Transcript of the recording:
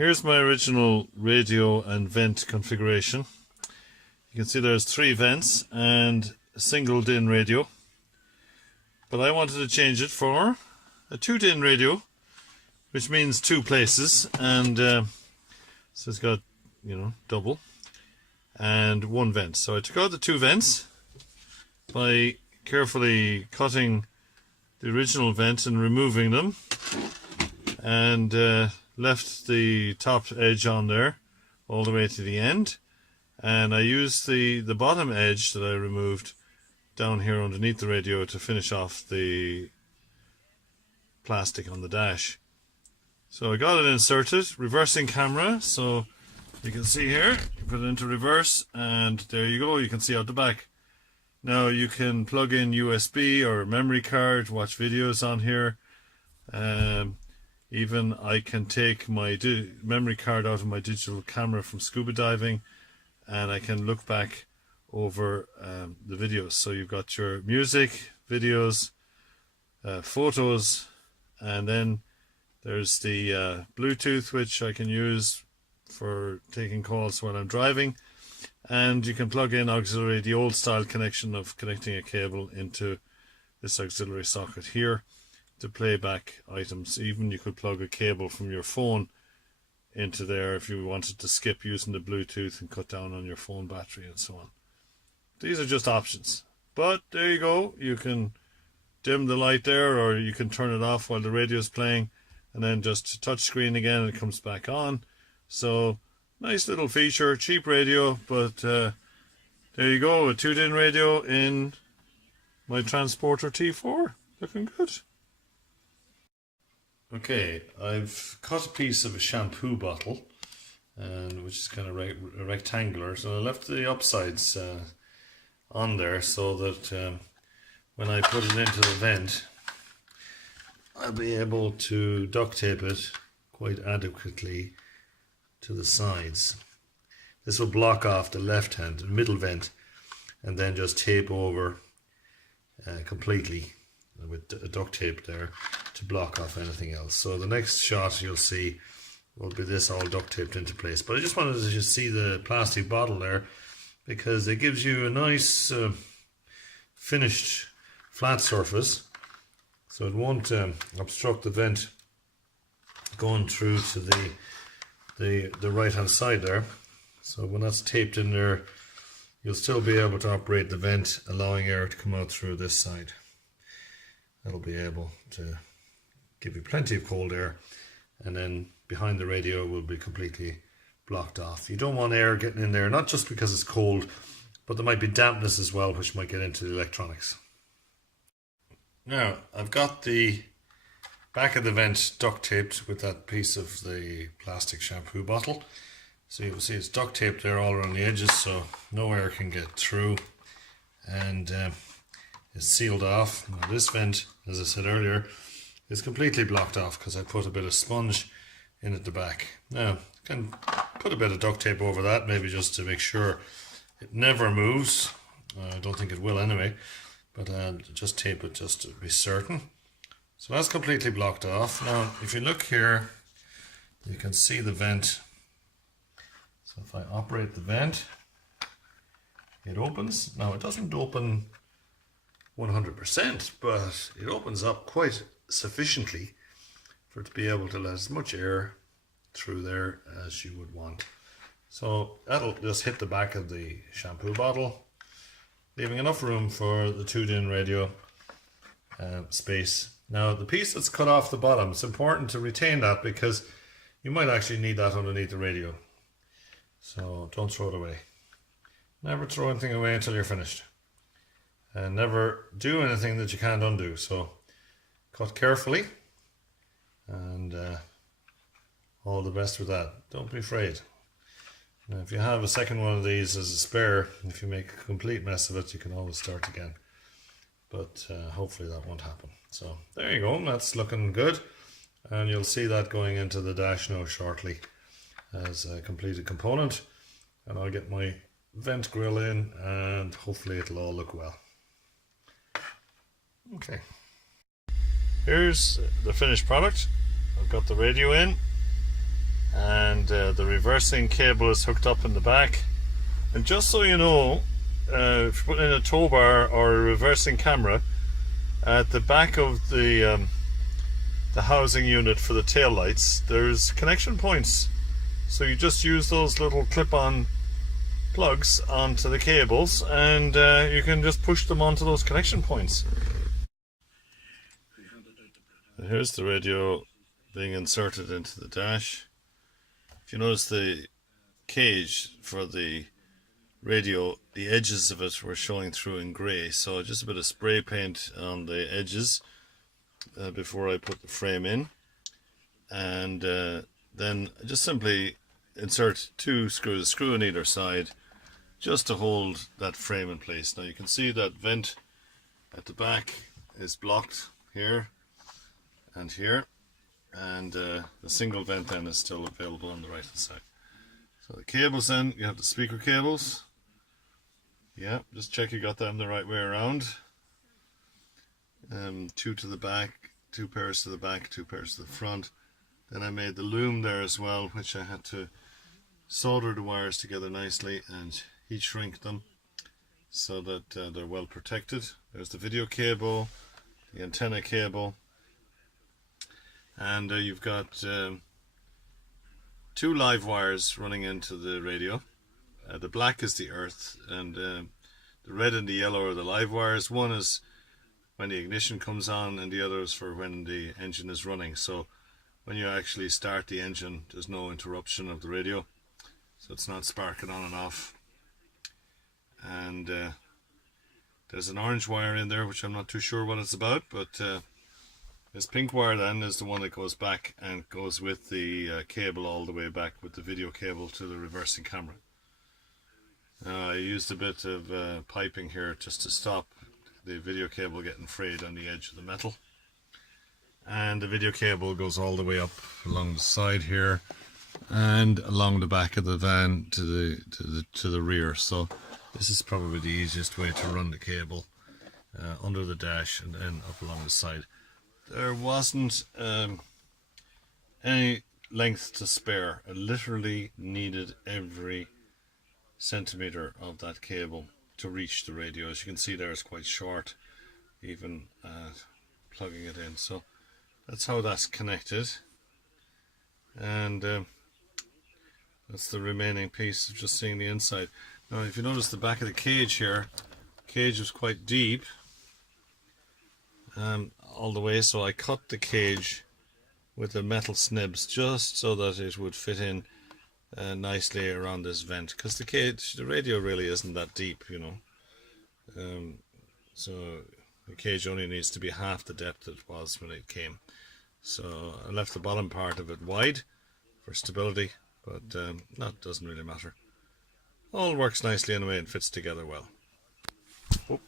here's my original radio and vent configuration. You can see there's 3 vents and a single DINN radio. But I wanted to change it for a 2 DINN radio, which means 2 places, and so it's got, double, and 1 vent. So I took out the 2 vents by carefully cutting the original vent and removing them, and left the top edge on there all the way to the end, and I used the bottom edge that I removed down here underneath the radio to finish off the plastic on the dash. So I got it inserted, reversing camera, so you can see here, you put it into reverse, and there you go, you can see out the back. Now you can plug in USB or memory card, watch videos on here. Even I can take my memory card out of my digital camera from scuba diving, and I can look back over the videos. So you've got your music, videos, photos, and then there's the Bluetooth, which I can use for taking calls when I'm driving. And you can plug in auxiliary, the old style connection of connecting a cable into this auxiliary socket here to play back items. Even you could plug a cable from your phone into there if you wanted to skip using the Bluetooth and cut down on your phone battery and so on. These are just options. But there you go, you can dim the light there, or you can turn it off while the radio is playing, and then just touch screen again and it comes back on. So nice little feature, cheap radio, but there you go, a 2 DINN radio in my Transporter T4. Looking good. Okay, I've cut a piece of a shampoo bottle, and which is kind of rectangular, so I left the upsides on there so that when I put it into the vent, I'll be able to duct tape it quite adequately to the sides. This will block off the middle vent, and then just tape over completely with duct tape there to block off anything else. So the next shot you'll see will be this all duct taped into place. But I just wanted to just see the plastic bottle there, because it gives you a nice finished flat surface, so it won't obstruct the vent going through to the right hand side there. So when that's taped in there, you'll still be able to operate the vent, allowing air to come out through this side. That'll be able to give you plenty of cold air, and then behind the radio will be completely blocked off. You don't want air getting in there, not just because it's cold, but there might be dampness as well, which might get into the electronics. Now I've got the back of the vent duct taped with that piece of the plastic shampoo bottle. So you can see it's duct taped there all around the edges, so no air can get through, and it's sealed off. Now this vent, as I said earlier, is completely blocked off because I put a bit of sponge in at the back. Now you can put a bit of duct tape over that, maybe just to make sure it never moves. I don't think it will anyway, but just tape it just to be certain. So that's completely blocked off. Now if you look here, you can see the vent. So if I operate the vent, it opens. Now it doesn't open 100%, but it opens up quite sufficiently for it to be able to let as much air through there as you would want. So that'll just hit the back of the shampoo bottle, leaving enough room for the 2 DINN radio space. Now the piece that's cut off the bottom, it's important to retain that, because you might actually need that underneath the radio. So don't throw it away. Never throw anything away until you're finished, and never do anything that you can't undo. So cut carefully, and all the best with that. Don't be afraid. Now if you have a second one of these as a spare, if you make a complete mess of it, you can always start again, but hopefully that won't happen. So there you go, that's looking good, and you'll see that going into the dash now shortly as a completed component, and I'll get my vent grill in, and hopefully it'll all look well. Okay, here's the finished product. I've got the radio in, and and the reversing cable is hooked up in the back. And just so you know, if you put in a tow bar or a reversing camera, at the back of the housing unit for the tail lights, there's connection points. So you just use those little clip-on plugs onto the cables, and you can just push them onto those connection points. And here's the radio being inserted into the dash. If you notice, the cage for the radio, the edges of it were showing through in grey, so just a bit of spray paint on the edges before I put the frame in, and then just simply insert 2 screws, a screw on either side, just to hold that frame in place. Now you can see that vent at the back is blocked here and here, and the single vent then is still available on the right hand side. So the cables, then you have the speaker cables. Yeah, just check you got them the right way around. 2 to the back, 2 pairs to the back, 2 pairs to the front. Then I made the loom there as well, which I had to solder the wires together nicely and heat shrink them so that they're well protected. There's the video cable, the antenna cable, and you've got 2 live wires running into the radio. The black is the earth, and the red and the yellow are the live wires. One is when the ignition comes on, and the other is for when the engine is running. So when you actually start the engine, there's no interruption of the radio, so it's not sparking on and off. And there's an orange wire in there, which I'm not too sure what it's about, but this pink wire then is the one that goes back and goes with the cable all the way back with the video cable to the reversing camera. I used a bit of piping here just to stop the video cable getting frayed on the edge of the metal. And the video cable goes all the way up along the side here and along the back of the van to the rear. So this is probably the easiest way to run the cable under the dash and then up along the side. There wasn't any length to spare. I literally needed every centimeter of that cable to reach the radio. As you can see there, it's quite short, even plugging it in. So that's how that's connected, and that's the remaining piece of just seeing the inside. Now if you notice the back of the cage here, cage was quite deep all the way, so I cut the cage with the metal snibs just so that it would fit in nicely around this vent, because the radio really isn't that deep, you know. So the cage only needs to be half the depth it was when it came. So I left the bottom part of it wide for stability, but that doesn't really matter. All works nicely anyway and fits together well. Oh.